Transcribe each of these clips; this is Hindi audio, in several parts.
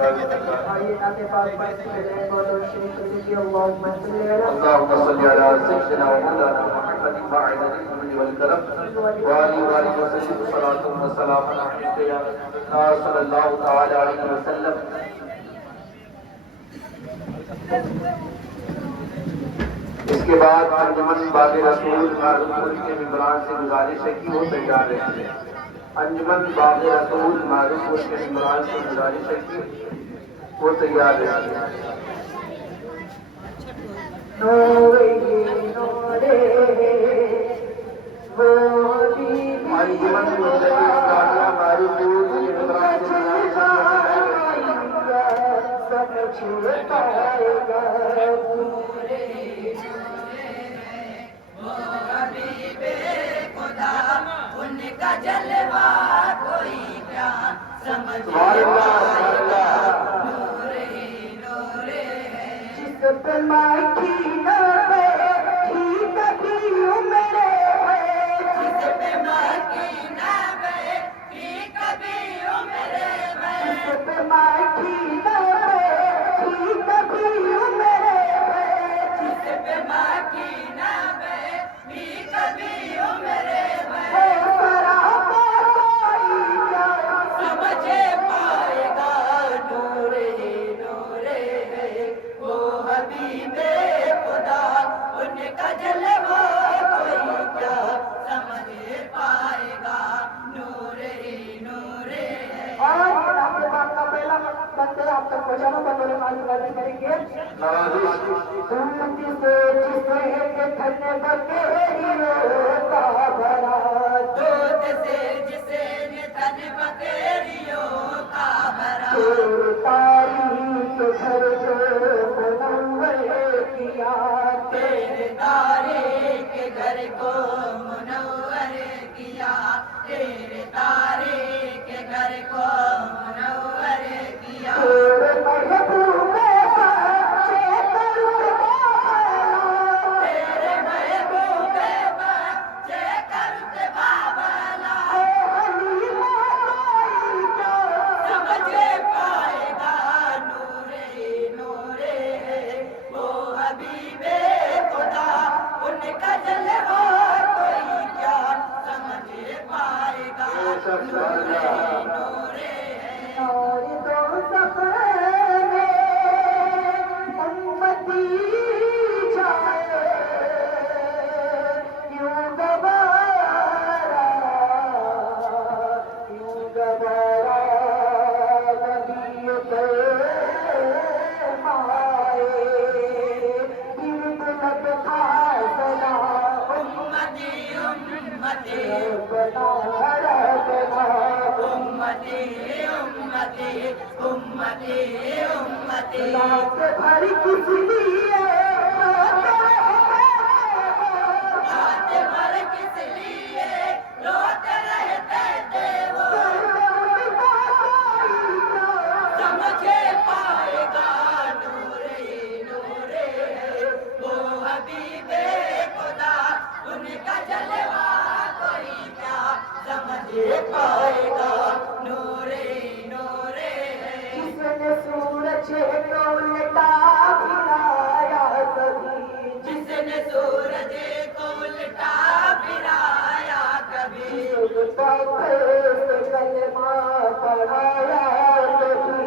आइए नाते पाक पढ़ते चले बोलो शेख रजी अल्लाहुम्मा सल्ली अला अल्लाहुम्मा सल्ली अला सय्यिदिना व मौलाना मुहम्मदिन व अला आलिहि वल करम व आलिहि व सल्लम सलातु व सलाम अलैका या रसूलल्लाह सल्लल्लाहु तआला अलैहि वसल्लम। इसके बाद अंजुमन बाग रसूल मारूपुर के मेंबरान से गुजारिश है कि वो तैयार रहेंगे। अंजुमन बाग रसूल मारूपुर के मेंबरान से गुजारिश है कि वो तैयार रहेंगे। अंजुमन मुंतज़िर इस्लामिया मारूपुर के मेंबरान से उनका जलवा कोई क्या समझ नूरे नूरे जिस पे माखी न बैठी कभी उम्र है, जिस पे माखी न बैठी कभी उम्र है, जिस पे माखी न बैठी कभी उम्र है, जिस पे माखी न बैठी कभी उम्र है, समझे पाएगा नूरे नूरे है वो हबीबे खुदा उनका जलवा कोई क्या समझे पाएगा नूरे नूरे है। और आपके पास का पहला बंदे आप तक पहुंचाना बंदों मालूम करेंगे उम्मती से जिसे के धन्य बकेरियों का भरा दूध से जिसे निधन बकेरियों का भरा तारीख घर को मुनव्वर किया तेरे तारे के घर को मुनव्वर किया तेरे तारे के घर को मुनव्वर किया तेरे महबूबे बच्चे तेरे महबूबे बच्चे करते बाबला समझे पाएगा नूरे नूरे है वो हबीबे खुदा उनका जलवा कोई क्या समझे पाएगा नूरे नूरे है। और दो सफर में उम्मती जाए यूं गवारा नबी पे माए गिरद था सदा उम्मती उम्मती बना उम्मती उम्मती उम्मती उम्मती रात भर किस लिए रात भर किस लिए रोते रहते थे वो समझे पाएगा नूरे नूरे है वो हबीबे खुदा उनका जलवा कोई क्या समझे पाएगा नूरे नूरे है। जिसने सूरज को उल्टा फिराया कभी जिसने सूरज को उल्टा फिराया कभी कलमा पढ़ाया कभी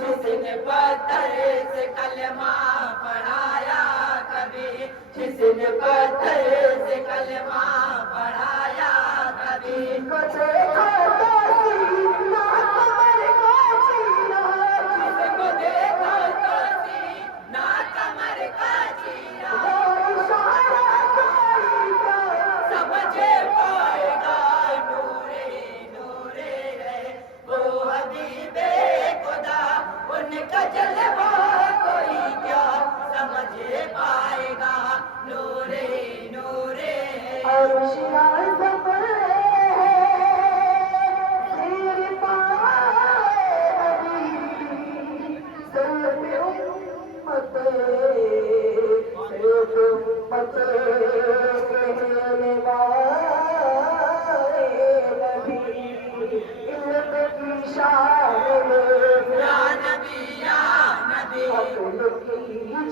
जिसने पत्थर से कलमा पढ़ाया कभी जिसने पत्थर से कलमा पढ़ाया कभी को देखा तो सीना कमर को सीना जिसको देखो तो सीना कमर का चीरा इशारा करेगा समझे पाएगा नूरे नूरे है वो हबीबे खुदा उनका जलवा कोई क्या समझे पाएगा नूरे नूरे है। और शियार सफर तेरे पाए सिर्फ उम्मत कहने वाले नबी इल्म की शान में या नबी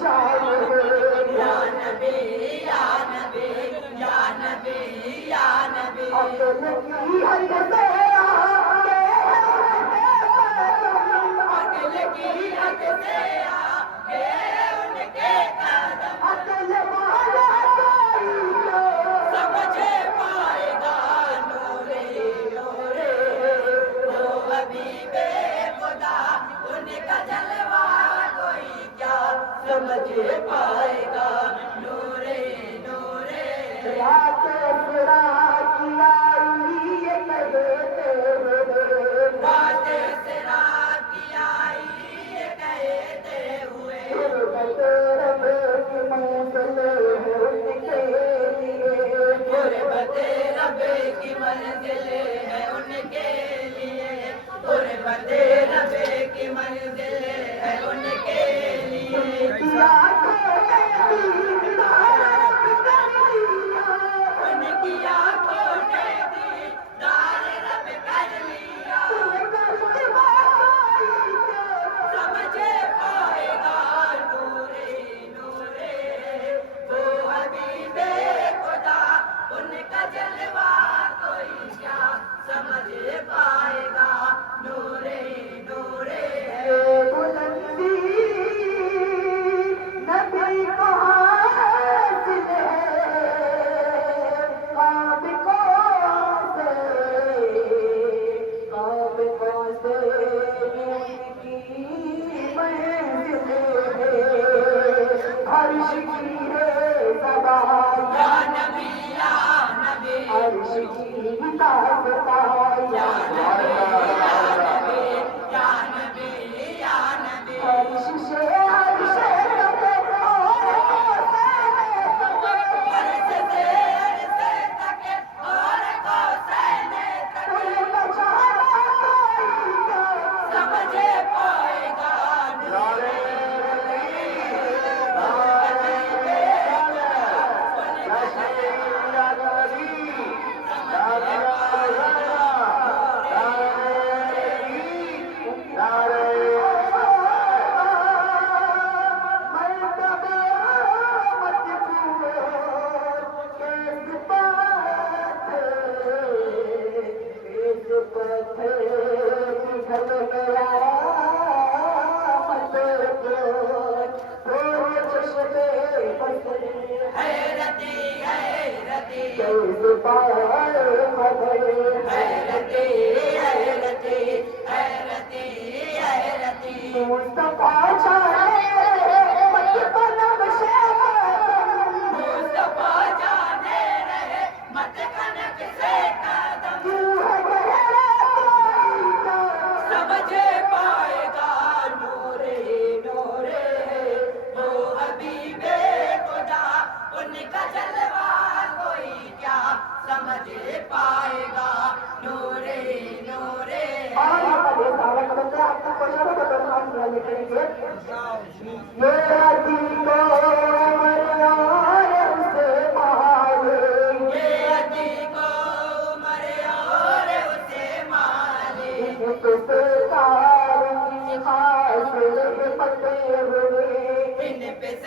या नबी या नबी या नबी या नबी अकल की हद से आगे उनके कदम अकल वाला समझ पाएगा नूरे नूरे वो हबीबे खुदा उनका जलवा कोई क्या समझ पाएगा नूरे नूरे रात फिरा किया ये कहते हुए बात सिरा किया ये कहते हुए रब की मंजिल है उनके लिए गुरबत रब की मंजिल है उनके लिए गुरबत रब की मंजिल है उनके लिए उनकी आंखों ने दीदार रब कर लिया समझ पाएगा नूरे नूरे वो हबीबे खुदा उनका जलवा कोई क्या समझ पाएगा नूरे नूरे बुलंदी नबी को हासिल है काब को से उनकी मंजिल है अर्श की है सदा या नबी अर्श की दास्तां या नबी या नबी या नबी अर्श से अर्श तक अर्श से अर्श तक और कौसैन तक बचाना समझ पाएगा नूरे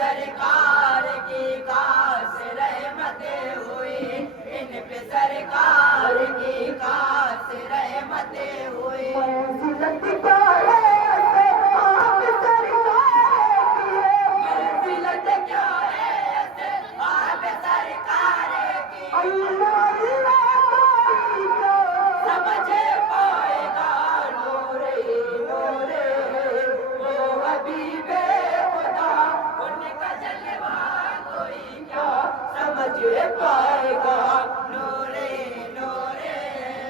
सरकार की खास रहमतें हुई इन पे सरकार की खास रहमतें हुई मंजिलत क्या है आप सरकार की मंजिलत क्या है आप सरकार की अल्लाह समझ पाएगा नूरे नूरे वो हबीबे खुदा उनका जलवा कोई क्या समझ पाएगा नूरे नूरे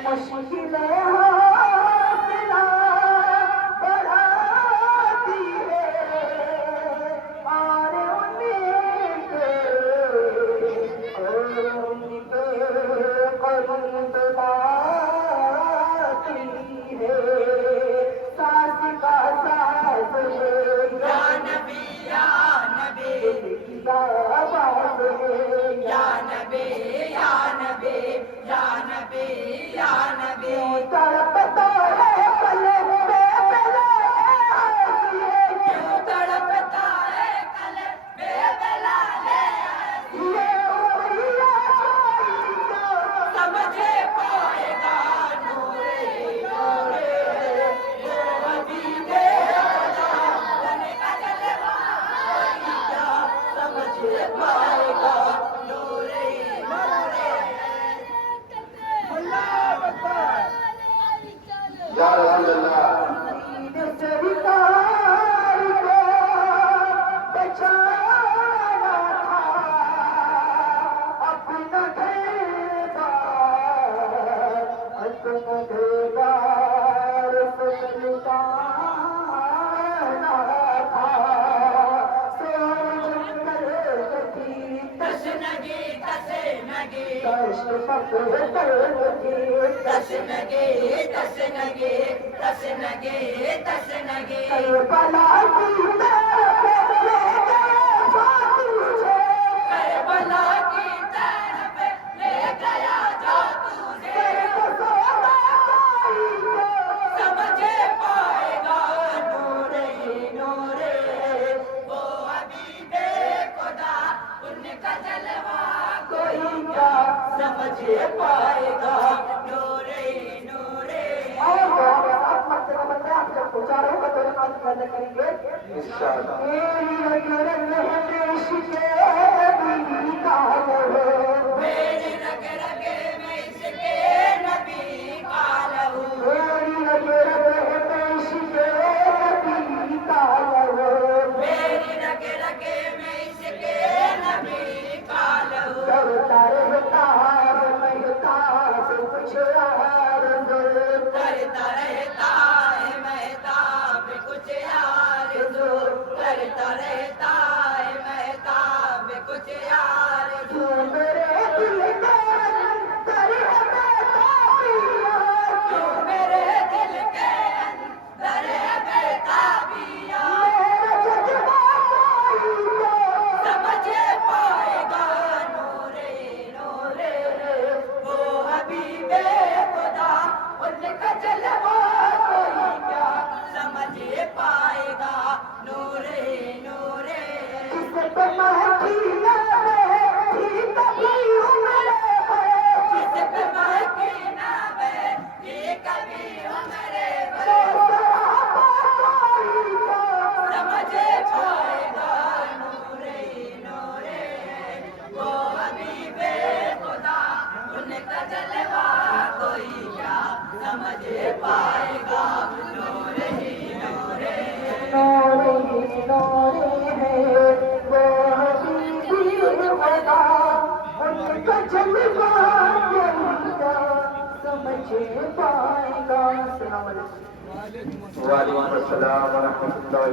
मुश्किल हासिला तसनगे तसनगे तसनगे तसनगे करबला की करबला की तरफ ले गया जो तुझे समझे पाएगा नूरे नूरे वो हबीबे खुदा उनका जलवा कोई क्या समझे पाएगा नूरे नूरे करेंगे इंशाअल्लाह। मेरी मेरे रग रगे में इसके नबी का लहू मेरी रग रगे में इसके नबी का लहू करता रहता है महताब कुछ यार दो करता रहता है महताब कुछ यार दो मेरे दिल के अंदर है तू मेरे दिल के अंदर है बेताबिया समझे पाएगा नूरे नूरे वो हबीबे खुदा उनका जलवा कोई क्या समझे पाएगा नूरे नूरे जिस पे महकी ना बैठी कभी उम्रे समझे पाएगा नूरे नूरे वो हबीबे खुदा उनका जलवा कोई क्या समझे पाएगा नूरे नूरे समझ पाएगा। वालेकुम अस्सलाम व रहमतुल्लाहि